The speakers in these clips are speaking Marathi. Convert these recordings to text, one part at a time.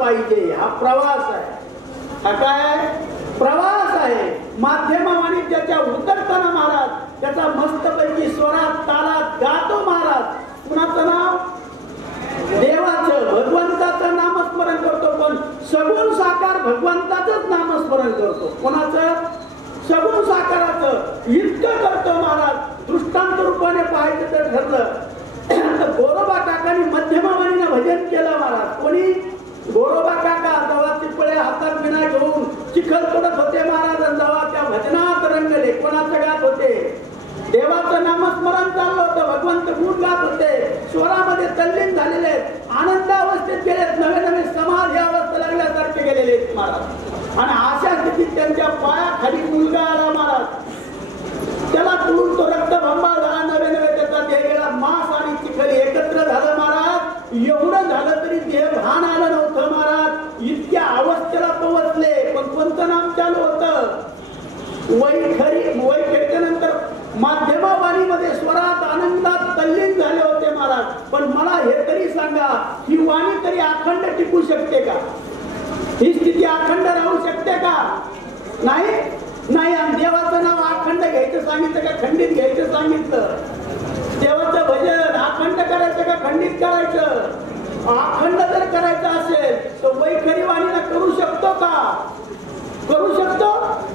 पाहिजे. हा प्रवास आहे. हा काय प्रवास आहे. माध्यम वाणिज्याच्या उतरताना महाराज त्याचा मस्तपैकी स्वरात तालात गातो महाराज. कुणाचं नाव? देवाचं, भगवंताचं नामस्मरण करतो. पण सगुण साकार भगवंताचंच नामस्मरण करतो. कोणाचं? सगुण साकाराचं. इतकं करतो महाराज. दृष्टांत रूपाने पाहायचं तर ठरलं गोरोबा काकांनी मध्यमवाणीनं भजन केलं महाराज. कोणी? गोरोबा काका. जेव्हा चिपळे हातात विना घेऊन चिखल तोडत होते महाराज, जेव्हा त्या भजनात रंगले. कोणाचं गात होते? देवाचं नामस्मरण चाललं होतं. भगवंत गुण गात होते. स्वरामध्ये तल्लीन झालेले, आनंद अवस्थेत गेलेत, नवे नवे समाधी अवस्था लागल्यासारखे गेलेले महाराज. आणि अशा स्थितीत त्यांच्या पायाखाली मुलगा आला महाराज. त्याला तुळून तो रक्तभंबाळ झाला. नवे नवे त्याचा देह गेला. मांस आणि चिखल एकत्र झालं महाराज. एवढं झालं तरी देह भान आलं नव्हतं महाराज. इतक्या अवस्थेला पोहोचले. पण कोणतं नाम चालू होतं? वैखरीच्या नंतर माध्यमवाणीमध्ये स्वरात आनंदात तल्लीन झाले होते महाराज. पण मला हे तरी सांगा, ही वाणी तरी अखंड टिकू शकते का? ही स्थिती अखंड राहू शकते का? नाही नाही. आणि देवाचं नाव अखंड घ्यायचं सांगितलं का खंडित घ्यायचं सांगितलं? देवाचं भजन अखंड करायचं का खंडित करायचं? अखंड जर करायचं असेल तर वैखरी वाणीला करू शकतो का? करू शकतो?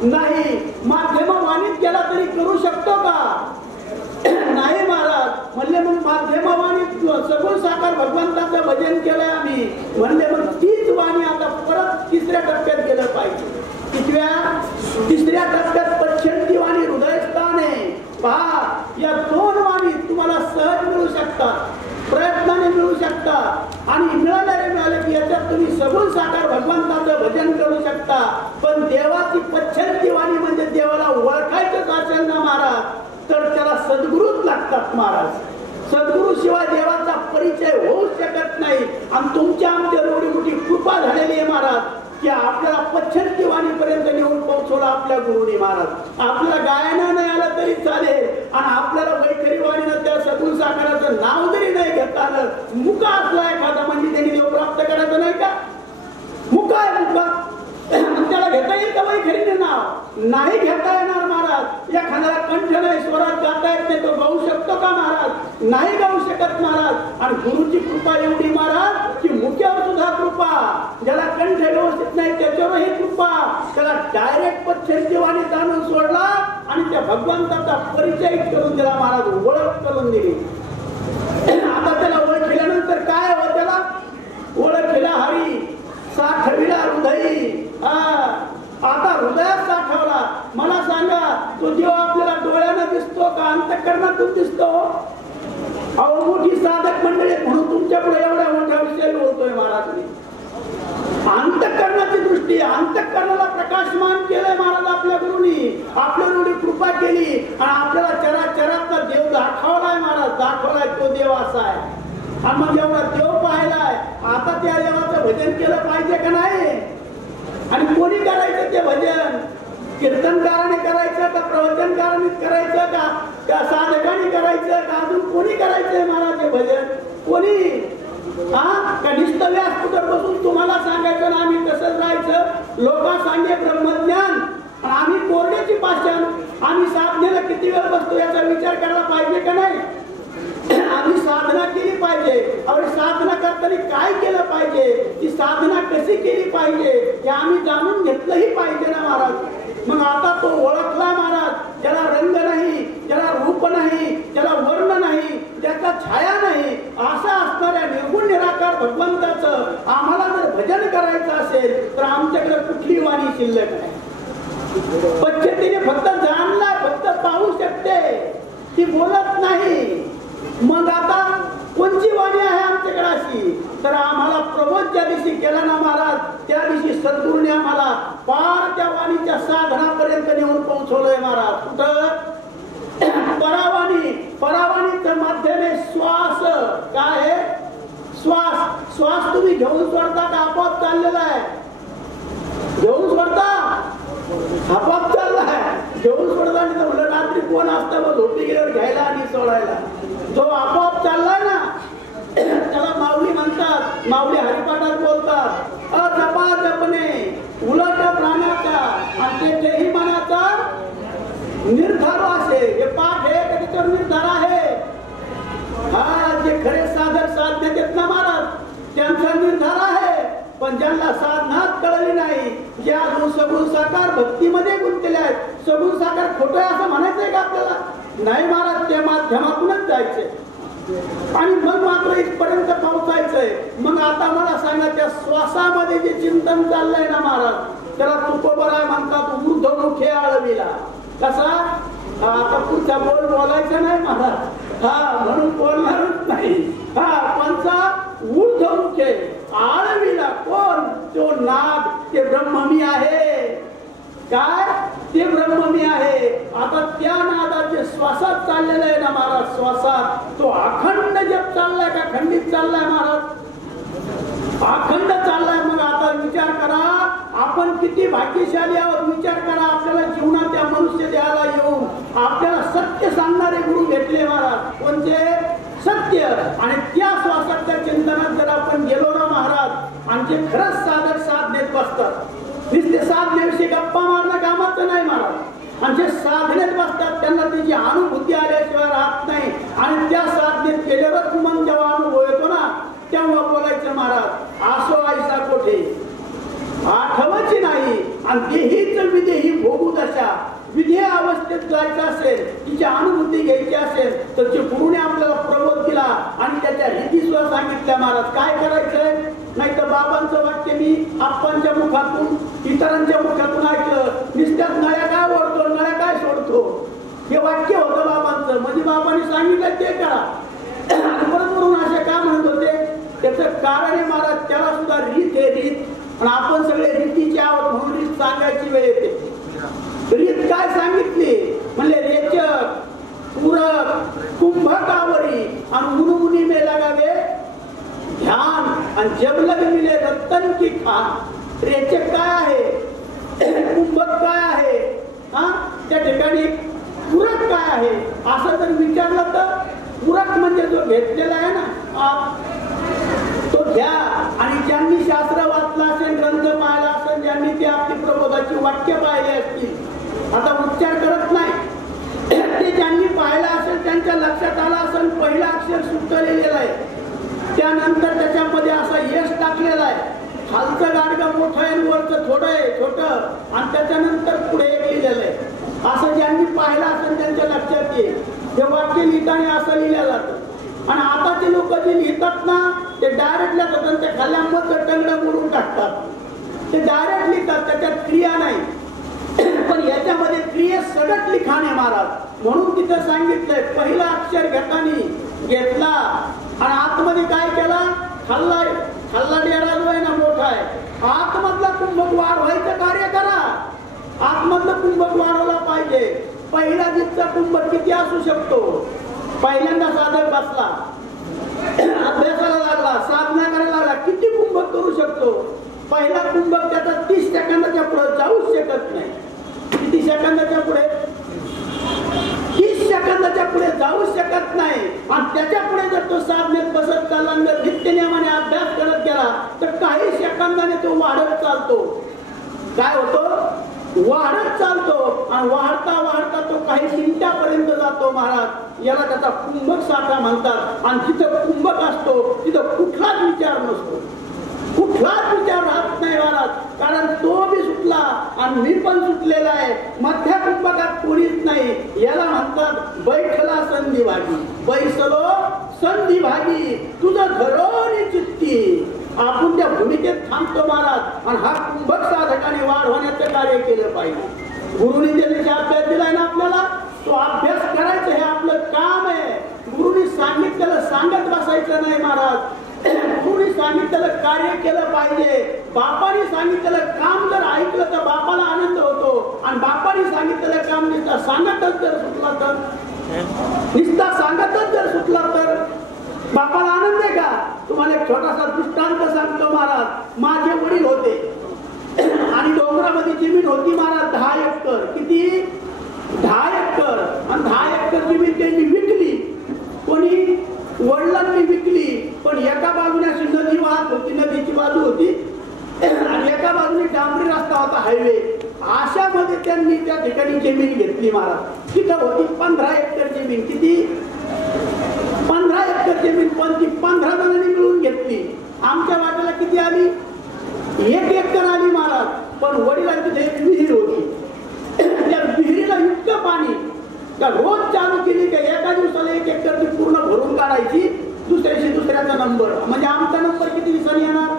नाही. माध्यम वाणीत गेला तरी करू शकतो का? नाही महाराज. म्हणले मग माध्यम वाणीत सगुण साकार भगवंताचं भजन केलंय आम्ही. म्हणले मग तीच वाणी आता परत तिसऱ्या टप्प्यात गेलं पाहिजे. कितव्या? तिसऱ्या टप्प्यात पश्चंती वाणी हृदयस्थान आहे. पहा, या दोन वाणी तुम्हाला सहज मिळू शकतात, प्रयत्नाने मिळू शकतात. आणि मिळाले की याच्यात तुम्ही सगुण साकार भगवंताचं भजन करू शकता. पण देवाची पश्चंती वाणी म्हणजे देवाला ओळखायचंच असेल ना महाराज, तर त्याला सद्गुरूच लागतात महाराज. सद्गुरू शिवाय देवाचा परिचय होऊ शकत नाही. आणि तुमच्या आमच्या एवढी मोठी कृपा झालेली आहे महाराज की आपल्याला पश्चंती वाणीपर्यंत नेऊन पोहोचवलं आपल्या गुरुनी महाराज. आपल्याला गायना नाही आलं तरी चालेल. आणि आपल्याला वैखरी वाणीनं त्या सगुण साकाराचं नाव जरी नाही घेता आलं, मुका असला एखादा म्हणजे त्यांनी देव प्राप्त करायचं नाही का? मुका आहे मुका. त्याला घेता येईल का वैखरीने नाव? नाही घेता येणार महाराज. एखाद्याला कंठ नाही, स्वरात गाता येत नाही, तो गाऊ शकतो का महाराज? नाही गाऊ शकत महाराज. आणि गुरुची कृपा एवढी महाराज की मुक्यावर सुद्धा कृपा. ज्याला कंठ व्यवस्थित नाही त्याच्यावर ही कृपा. त्याला डायरेक्ट पश्चंती वाणी जाणून सोडला आणि त्या भगवंताचा परिचय करून दिला महाराज, ओळख करून दिली. आता त्याला ओळख केल्यानंतर काय हो? त्याला ओळखीला हरी, साठविला हृदयी. आता हृदयात साठवला. मला सांगा, तो देव आपल्याला डोळ्यानं दिसतो का अंतःकरणातून दिसतो? अहो, मोठी साधक मंडळी म्हणून तुमच्या पुढे एवढ्या मोठ्या विषय बोलतोय महाराज. अंतःकरणाची दृष्टी, अंतःकरणाला प्रकाशमान केलंय महाराज आपल्या गुरुनी. आपल्याला एवढी कृपा केली आणि आपल्याला चराचरातला देव दाखवलाय महाराज. दाखवलाय तो देव असा आहे. आणि मग एवढा देव पाहिलाय, आता त्या देवाचं भजन केलं पाहिजे का नाही? आणि कोणी करायचं ते भजन? कीर्तनकाराने करायचं का प्रवचनकाराने करायचं का त्या साधकाने करायचं का अजून कोणी करायचंय महाराज हे भजन? कोणी? का नुसतं व्यासपीठावर बसून तुम्हाला सांगायचं ना आम्ही तसंच राहायचं? लोका सांगे ब्रह्मज्ञान, आम्ही कोरड्याची पाषाण. आम्ही साधनेला किती वेळ बसतो याचा विचार करायला पाहिजे का नाही? आम्ही साधना केली पाहिजे. आणि साधना करताना काय केलं पाहिजे, ती साधना कशी केली पाहिजे हे आम्ही जाणून घेतलंही पाहिजे ना महाराज. मग आता तो ओळखला महाराज, ज्याला रंग नाही, ज्याला रूप नाही, ज्याला वर्ण नाही, ज्याचा छाया नाही, असा असणाऱ्या निर्गुण निराकार भगवंताचं आम्हाला जर भजन करायचं असेल तर आमच्याकडे कुठली वाणी शिल्लक नाही. पद्धतीने फक्त जाणलाय, फक्त पाहू शकते, ती बोलत नाही. मग आता कोणची वाणी आहे आमच्याकडे अशी? तर आम्हाला प्रबोध ज्या दिवशी केला ना महाराज, त्या दिवशी सद्गुरूने आम्हाला पार त्या वाणीच्या साधनापर्यंत नेऊन पोहोचवलंय महाराज. कुठं? परावाणी. परावाणीचं माध्यम आहे श्वास. काय आहे? श्वास. श्वास तुम्ही घेऊन सोडता का आपोआप चाललेला आहे? घेऊन सोडता? आपोआप चाललाय. घेऊन सोडता. आणि तर म्हणलं रात्री कोण असतं मग झोपी गेल्यावर घ्यायला आणि सोडायला? जो आपोआप चाललाय ना त्याला माऊली म्हणतात. माऊली हरिपाठात बोलतात, त्यांचा निर्धार आहे, पण ज्यांना साधनात कळली नाही, जे अजून सगुण साकार भक्तीमध्ये गुंतलेले आहेत. सगुण साकार खोटं आहे असं म्हणायचंय का आपल्याला? नाही महाराज, त्या माध्यमातूनच जायचंय आणि मग मात्र इथपर्यंत पोहोचायचंय. मग आता मला सांगा, त्या श्वासामध्ये जे चिंतन चाललंय ना महाराज, त्याला तुकोबरा म्हणतात ऊर्ध्वमुखे आळविला. कसा? आता पुढचा बोलायचं नाही महाराज, म्हणून बोलणारच नाही. पंचा ऊर्ध्वमुखे आळविला. कोण? तो नाग, ते ब्रह्ममी आहे. काय? ते ब्रह्ममी आहे. आता त्या नादाचे श्वासात चाललेलं आहे ना महाराज, श्वासात तो अखंड जप चाललाय का खंडित चाललाय महाराज? अखंड चाललाय. मग आता विचार करा, आपण किती भाग्यशाली आहोत. विचार करा, आपल्याला जीवनात त्या मनुष्य देहाला येऊन आपल्याला सत्य सांगणारे गुरु भेटले महाराज. कोणते? सत्य. आणि त्या श्वासाच्या चिंतनात जर आपण गेलो ना महाराज, आमचे खरंच साधक साथ देत बसतात. नुसते साधनेविषयी गप्पा मारणं कामाचं नाही महाराज. आमचे साधनेत बसतात, त्यांना त्याची अनुभूती आल्याशिवाय राहत नाही. आणि त्या साधनेत केल्यावरच मग जेव्हा अनुभव येतो ना, तेव्हा बोलायचं महाराज, आसो आईसा कोठे आठवची नाही. आणि तेहीच विधेही भोगू दशा. विधेय अवस्थेत जायचं असेल, तिची अनुभूती घ्यायची असेल, तर ते गुरुने आपल्याला प्रबोध दिला आणि त्याच्या रीती सुद्धा सांगितल्या महाराज. काय करायचंय? नाही तर बाबांचं वाक्य मी आप्पांच्या मुखातून, इतरांच्या मुखातून ऐकलं, नुसत्यात नळ्या काय ओढतो, नळ्या काय सोडतो, हे वाक्य होतं बाबांचं. म्हणजे बाबांनी सांगितलं ते करा. आणि परत वरून असे का म्हणत होते? त्याचं कारण आहे महाराज, त्याला सुद्धा रीत आहे, रीत. पण आपण सगळे रीतीचे आहोत म्हणून रीत सांगायची वेळ येते. रीत काय सांगितली? म्हणले रेचक, पूरक, कुंभकावरी आणि मुनुमुनी में लगावे ध्यान आणि जबलग मिले रत्तन की खान. रेचक काय आहे? कुंभक काय आहे? त्या ठिकाणी पूरक काय आहे असं जर विचारलं तर, पूरक म्हणजे जो घेतलेला आहे ना तो घ्या. आणि ज्यांनी शास्त्र वाचलं असेल, ग्रंथ पाहिला असेल, ज्यांनी ती आपली प्रबोधाची वाक्य पाहिली असतील, आता उच्चार करत नाही, ते ज्यांनी पाहिलं असेल त्यांच्या लक्षात आलं असेल पहिला अक्षर सुटलेलं आहे, त्यानंतर त्याच्यामध्ये असा यश टाकलेला आहे, खालचं गाडगं मोठं आहे, वरचं थोडं आहे, छोटं, आणि त्याच्यानंतर पुढे एक लिहिलेलं आहे. असं ज्यांनी पाहिलं असेल त्यांच्या लक्षात येईल. हे वाक्य लिहिताना असं लिहिलं जातं. आणि आताचे लोक जे लिहितात ना, ते डायरेक्ट लिहितात आणि ते खाल्या मग टंगडं मोडून टाकतात. ते डायरेक्ट लिहितात, त्याच्यात क्रिया नाही. पण याच्यामध्ये क्रिया सगळं लिखाण आहे महाराज. म्हणून तिथं सांगितलंय, पहिला अक्षर घेतला आणि आतमध्ये काय केला? खाल्ला डेरा जो आहे ना मोठा आहे, आतमधला कुंभक वाढवायचं कार्य करा. आतमधलं कुंभक वाढवला पाहिजे. पहिला जितका कुंभक किती असू शकतो? पहिल्यांदा साधक बसला, अभ्यासाला लागला, साधना करायला लागला, किती कुंभक करू शकतो? पहिला कुंभक त्याचा 30 सेकंदाच्या पुढे जाऊच शकत नाही. किती सेकंदाच्या पुढे? 30 सेकंदाच्या पुढे जाऊ शकत नाही. आणि त्याच्या पुढे जर तो साधनेत बसत चालला, जर नित्यनियमाने अभ्यास करत गेला, तर काही सेकंदाने तो वाढत चालतो. काय होतो? वाढत चालतो. आणि वाढता वाढता तो काही मिनिटापर्यंत जातो महाराज. याला त्याचा कुंभक साठा म्हणतात. आणि जिथं कुंभक असतो तिथं कुठलाच विचार नसतो, कुठलाच विचार राहत नाही महाराज. कारण तो बी सुटला आणि मी पण सुटलेला आहे. मध्या कुंभकात कोणीच नाही. याला म्हणतात बैठला संधी भागी, बैसलो संधी भागी, तुझं धरोनी चित्ती. आपण त्या भूमिकेत थांबतो महाराज. आणि हा कुंभक साधकाने वाढ होण्याचं कार्य केलं पाहिजे. गुरुनी ज्याचा अभ्यास दिलाय ना आपल्याला, तो अभ्यास करायचं हे आपलं काम आहे. गुरुनी सांगितलेलं सांगत बसायचं नाही महाराज. गुरुनी सांगितलेलं कार्य केलं पाहिजे. बापाने सांगितलेलं काम जर ऐकलं तर बापाला आनंद होतो. आणि बापाने सांगितलेलं काम नुसता सांगतच जर सुटला तर, नुसता सांगतच जर सुटला तर बापाला आनंद आहे का? तुम्हाला एक छोटासा दृष्टांत सांगतो महाराज. माझे वडील होते आणि डोंगरामध्ये जमीन होती महाराज 10 एकर. किती? 10 एकर. आणि 10 एकर जमीन त्यांनी विकली. कोणी? वडिलांनी विकली. पण एका बाजूने अशी नदी वाहत होती, नदीची बाजू होती, आणि एका बाजूने डांबरी रस्ता होता, हायवे. अशामध्ये त्यांनी त्या ठिकाणी जमीन घेतली महाराज. तिथं होती 15 एकर जमीन. किती? 15 एकर जमीन. पण ती 15 जणांनी मिळून घेतली. आमच्या नंबर, म्हणजे आमचा नंबर किती दिवसांनी येणार?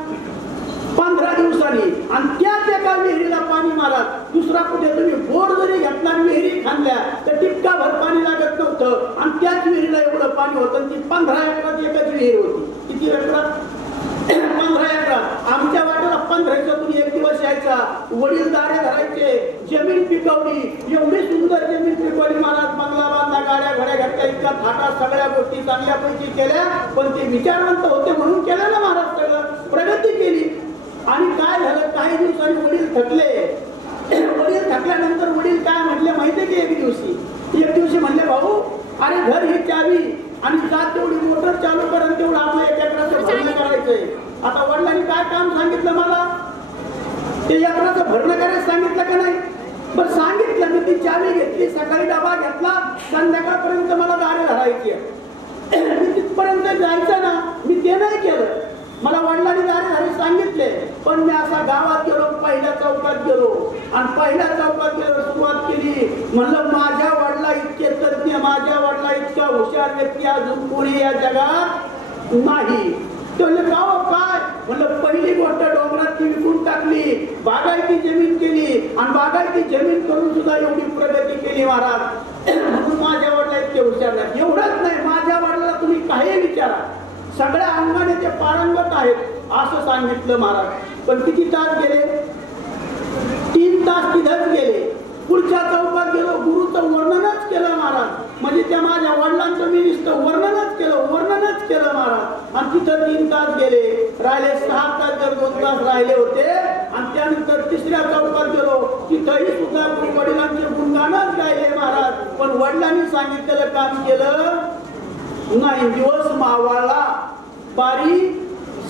15 दिवसांनी. आणि त्याच एका विहिरीला पाणी मारा. दुसरा कुठे तुम्ही बोर जरी घेतला विहिरी खांदल्या तर टिपका भर पाणी लागत नव्हतं, आणि त्याच विहिरीला एवढं पाणी होतं. ती 15 एकरात एकच विहीर होती. किती एकरात? 15 एकरात. आमच्या वाट्याला 15 दिवसातून एक दिवस यायचा. वडील दारे धरायचे, जमीन पिकवली, एवढी सुंदर जमीन पिकवली महाराज. बंगला बांधला, गाड्या घड्या घातल्या, इतका थाटा, सगळ्या गोष्टी चांगल्यापैकी केल्या. पण ते विचारवंत होते म्हणून केलं ना महाराज, सगळं प्रगती केली. आणि काय झालं, काही दिवसांनी वडील थकले. वडील थकल्यानंतर वडील काय म्हटले माहितीये की, एक दिवशी म्हणले, भाऊ अरे घर ही चावी आणि जात तेवढी मोटर चालू कर, तेवढं आपलं 1 एकराचं भरणं करायचंय. आता वडिलांनी काय काम सांगितलं मला? ते एकराचं भरणं करायला सांगितलं का नाही? बरं सांगितलं. मी ती चावी घेतली, सकाळी डबा घेतला, संध्याकाळपर्यंत मला दारे धरायची. मी तिथपर्यंत जायचं ना, मी ते नाही केलं. मला वडिलांनी दारे धरायला सांगितले, पण मी असा गावात गेलो, पहिल्या चौकात गेलो, आणि पहिल्या चौकात गेलो, सुरुवात केली. म्हणलं माझ्या वडिला इतके तज्ञ, माझ्या वडिला इतका हुशार व्यक्ती अजून कोणी या जगात नाही. ते म्हणले काय? म्हणलं पहिली गोष्ट डोंगरात ती विकून टाकली, बागायती जमीन केली, आणि बागायती जमीन करून सुद्धा एवढी प्रगती केली महाराज. म्हणून माझ्या वडिला इतके हुशार नाही. एवढंच नाही, माझ्या वडिलाला तुम्ही काही विचारा, सगळ्या अंगाने ते पारंगत आहेत असं सांगितलं महाराज. पण किती तास गेले? 3 तास तिथंच गेले. पुढच्या चौकात गेलो, गुरुचं वर्णनच केलं महाराज. म्हणजे त्या माझ्या वडिलांचं मी नुसतं वर्णनच केलं महाराज. आणि तिथं 3 तास गेले. राहिले 6 तास, जर 2 तास राहिले होते. आणि त्यानंतर तिसऱ्या चौकात गेलो, तिथंही सुद्धा वडिलांचे गुणगानच गायले महाराज. पण वडिलांनी सांगितलेलं काम केलं नाही. दिवस मावळला, बारी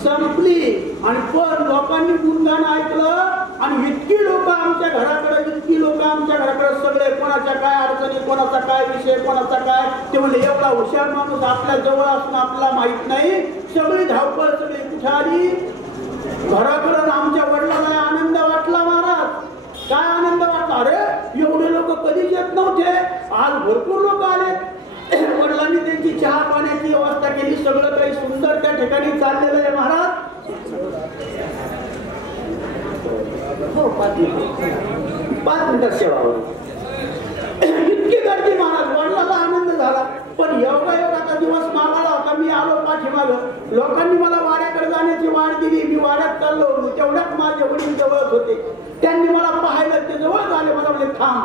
संपली, आणि पण लोकांनी गुणगान ऐकलं. आणि इतकी लोक आमच्या घराकडे सगळे, कोणाच्या काय अडचणी, कोणाचा काय विषय, कोणाचा काय. ते म्हणले एवढा हुशार माणूस आपल्या जवळ असून आपल्याला माहित नाही. सगळी धावपळ, सगळी कुठे आली? घराकडे. आमच्या वडिलांना आनंद वाटला महाराज. काय आनंद वाटला? अरे एवढे लोक कधीच येत नव्हते, आज भरपूर लोक आले. वडिलांनी त्यांची चहा पाण्याची व्यवस्था केली. सगळं काही सुंदर त्या ठिकाणी चाललेलं आहे महाराज. हो, 5 मिनिटात सेवा. इतकी गर्दी महाराज. वडिलांना आनंद झाला. पण एवढा दिवस मागाला होता. मी आलो पाठीमाग, लोकांनी मला वाड्याकडे जाण्याची वाट दिली. मी वाड्यात चाललो होतो, तेवढ्यात माझे वडील जवळच होते. त्यांनी मला पाहिलं, ते जवळ आले. मला म्हणले थांब.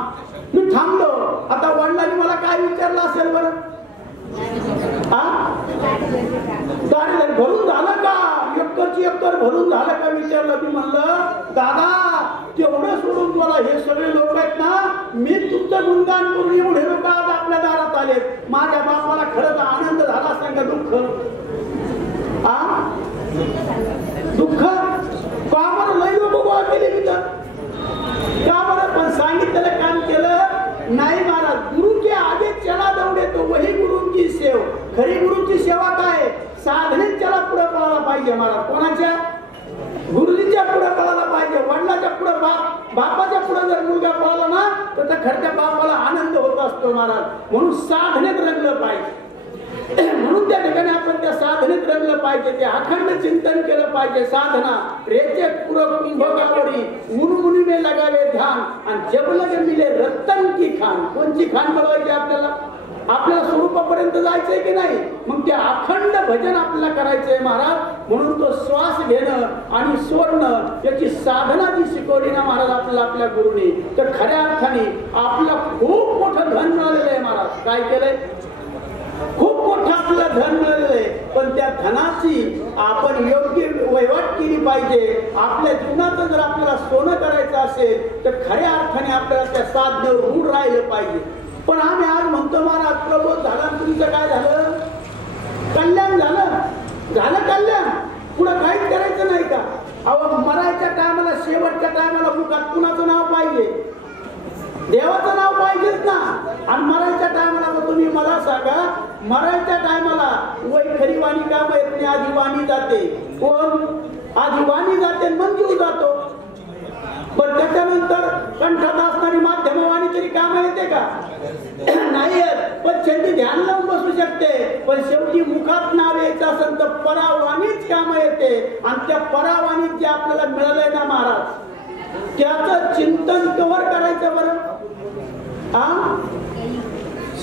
मी थांबलो. आता वडिलांनी मला काय विचारलं असेल बरं? दारे भरून झालं का? 1 एकर भरून झालं का विचारलं. मी म्हणलं दादा तेवढं सोडून मला हे सगळे लोक आहेत ना, मी तुमचं गुणगान करून एवढे लोक आज आपल्या दारात आले. माझ्या बापाला खरंच आनंद झाला असेल का दुःख? दुःख का बरं? लई लोक गोळा केले तिथं का बरं? पण सांगितलेलं काम केलं नाही महाराज. गुरु के आगे चला दौड़े तो वही गुरु की सेव. खरी गुरुची सेवा काय? साधनेत त्याला पुढे पळायला पाहिजे महाराज. कोणाच्या? गुरुजीच्या पुढे पळायला पाहिजे. वडिलाच्या पुढे, बापाच्या पुढे जर मुलगा पळाला ना, तर त्या खरच्या बापाला आनंद होत असतो महाराज. म्हणून साधनेत रंगलं पाहिजे. म्हणून त्या ठिकाणी आपण त्या साधनेत रंगलं पाहिजे. ते अखंड चिंतन केलं पाहिजे. साधना रेचे पूरक कुंभकावरी, मुनी में लगावे ध्यान, आणि जब लग मिले रत्न की खान. कोणची खान बनवायची आपल्याला? आपल्याला स्वरूपापर्यंत जायचंय की नाही? मग ते अखंड भजन आपल्याला करायचंय महाराज. म्हणून तो श्वास घेणं आणि सोडणं याची साधना जी शिकवली ना महाराज आपल्याला आपल्या गुरुनी, तर खऱ्या अर्थाने आपल्याला खूप मोठं धन मिळालेलं आहे महाराज. काय केलंय? खूप मोठं आपल्याला धन मिळालेलं आहे. पण त्या धनाची आपण योग्य वहिवाट केली पाहिजे. आपल्या जीवनात जर आपल्याला सोनं करायचं असेल तर खऱ्या अर्थाने आपल्याला त्या साधनेवर रूढ राहिलं पाहिजे. पण आम्ही आज म्हणतो महाराज प्रबोध झाला, तुमचं काय झालं? कल्याण झालं कल्याण. पुढे काहीच करायचं नाही का? अहो मरायच्या टायमाला, शेवटच्या टायमाला मुखात कुणाचं नाव पाहिजे? देवाचं नाव पाहिजेच ना. आणि मरायच्या टायमाला तुम्ही मला सांगा, मरायच्या टायमाला वय खरी वाणी काम येत नाही, आधी वाणी जाते. कोण? आधी वाणी जाते, मन जीव जातो. पण त्याच्यानंतर कंठात असणारी माध्यम वाणी तरी काम येते का? नाही येत. पण चंडी ध्यान लावून बसू शकते, पण शेवटी मुखात नाव यायचं असेल तर परावानीच काम येते. आणि त्या परावानीत जे आपल्याला मिळालंय ना महाराज, त्याचं चिंतन कवर करायचं बरं.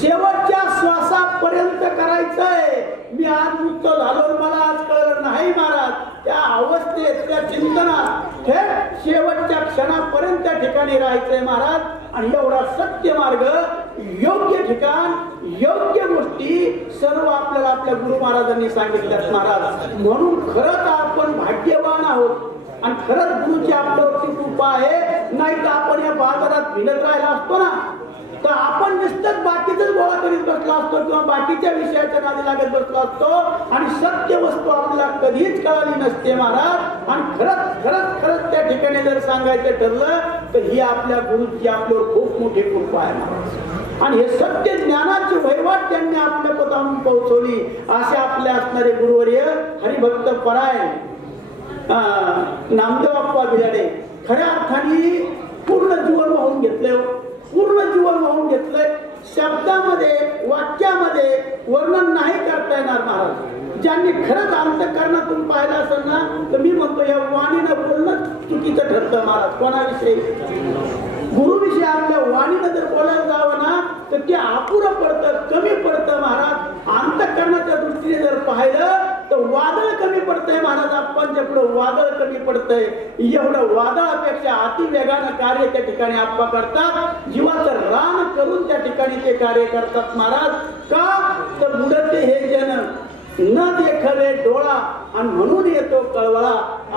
शेवटच्या श्वासापर्यंत करायचंय. मी आज मुक्त झालो, मला आज कळलं नाही महाराज. त्या अवस्थेत, त्या चिंतनात थेट शेवटच्या क्षणापर्यंत त्या ठिकाणी राहायचंय महाराज. आणि एवढा सत्य मार्ग, योग्य ठिकाण, योग्य गोष्टी सर्व आपल्याला आपल्या गुरु महाराजांनी सांगितल्यात महाराज. म्हणून खरंच आपण भाग्यवान आहोत आणि खरंच गुरुची आपल्यावरती कृपा आहे. नाही तर आपण या बाजारात भिडत राहिला असतो ना, तर आपण नुसतंच बाकीच गोळा करीत बसलो असतो किंवा बाकीच्या विषयाच्या नादी लागत बसलो असतो आणि सत्य वस्तू आपल्याला कधीच कळाली नसते महाराज. आणि खरंच खरंच खरंच त्या ठिकाणी जर सांगायचं ठरलं तर ही आपल्या गुरुची आपल्यावर खूप मोठी कृपा आहे महाराज. आणि हे सत्य ज्ञानाची वहिवाट त्यांनी आपल्या पदावरून पोहोचवली. असे आपले असणारे गुरुवर्य हरिभक्त परायण नामदेव अप्पा बिराडे खऱ्या अर्थाने पूर्ण जीवन वाहून घेतले, पूर्ण जीवन वाहून घेतलंय. शब्दामध्ये, वाक्यामध्ये वर्णन नाही करता येणार महाराज. ज्यांनी खरंच अंतःकरणातून पाहिलं असेल ना, तर मी म्हणतो या वाणीनं बोलणं चुकीचं ठरतं महाराज. कोणाविषयी? गुरुविषयी आपल्या वाणीनं जर बोलायला जावं ना तर ते अपुरं पडतं, कमी पडतं महाराज. अंतःकरणाच्या दृष्टीने जर पाहिलं तर वादळ कमी पडतंय महाराज. आपण पुढं वादळ कमी पडतंय. एवढं वादळापेक्षा अति वेगानं कार्य त्या ठिकाणी आप्पा करतात. जीवाचं रान करून त्या ठिकाणी ते कार्य करतात महाराज. का तर बुडते हे जन न देखवे डोळा आणि म्हणून येतो कळवळा.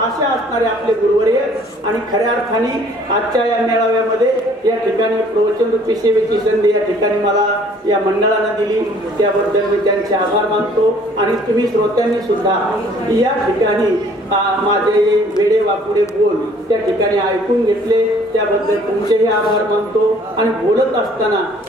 असे असणारे आपले गुरुवर्य. आणि खऱ्या अर्थाने आजच्या या मेळाव्यामध्ये या ठिकाणी प्रवचन रूपी सेवेची संधी या ठिकाणी मला या मंडळानं दिली, त्याबद्दल मी त्यांचे आभार मानतो. आणि तुम्ही श्रोत्यांनी सुद्धा या ठिकाणी माझे वेडे वाकुडे बोल त्या ठिकाणी ऐकून घेतले, त्याबद्दल तुमचेही आभार मानतो. आणि बोलत असताना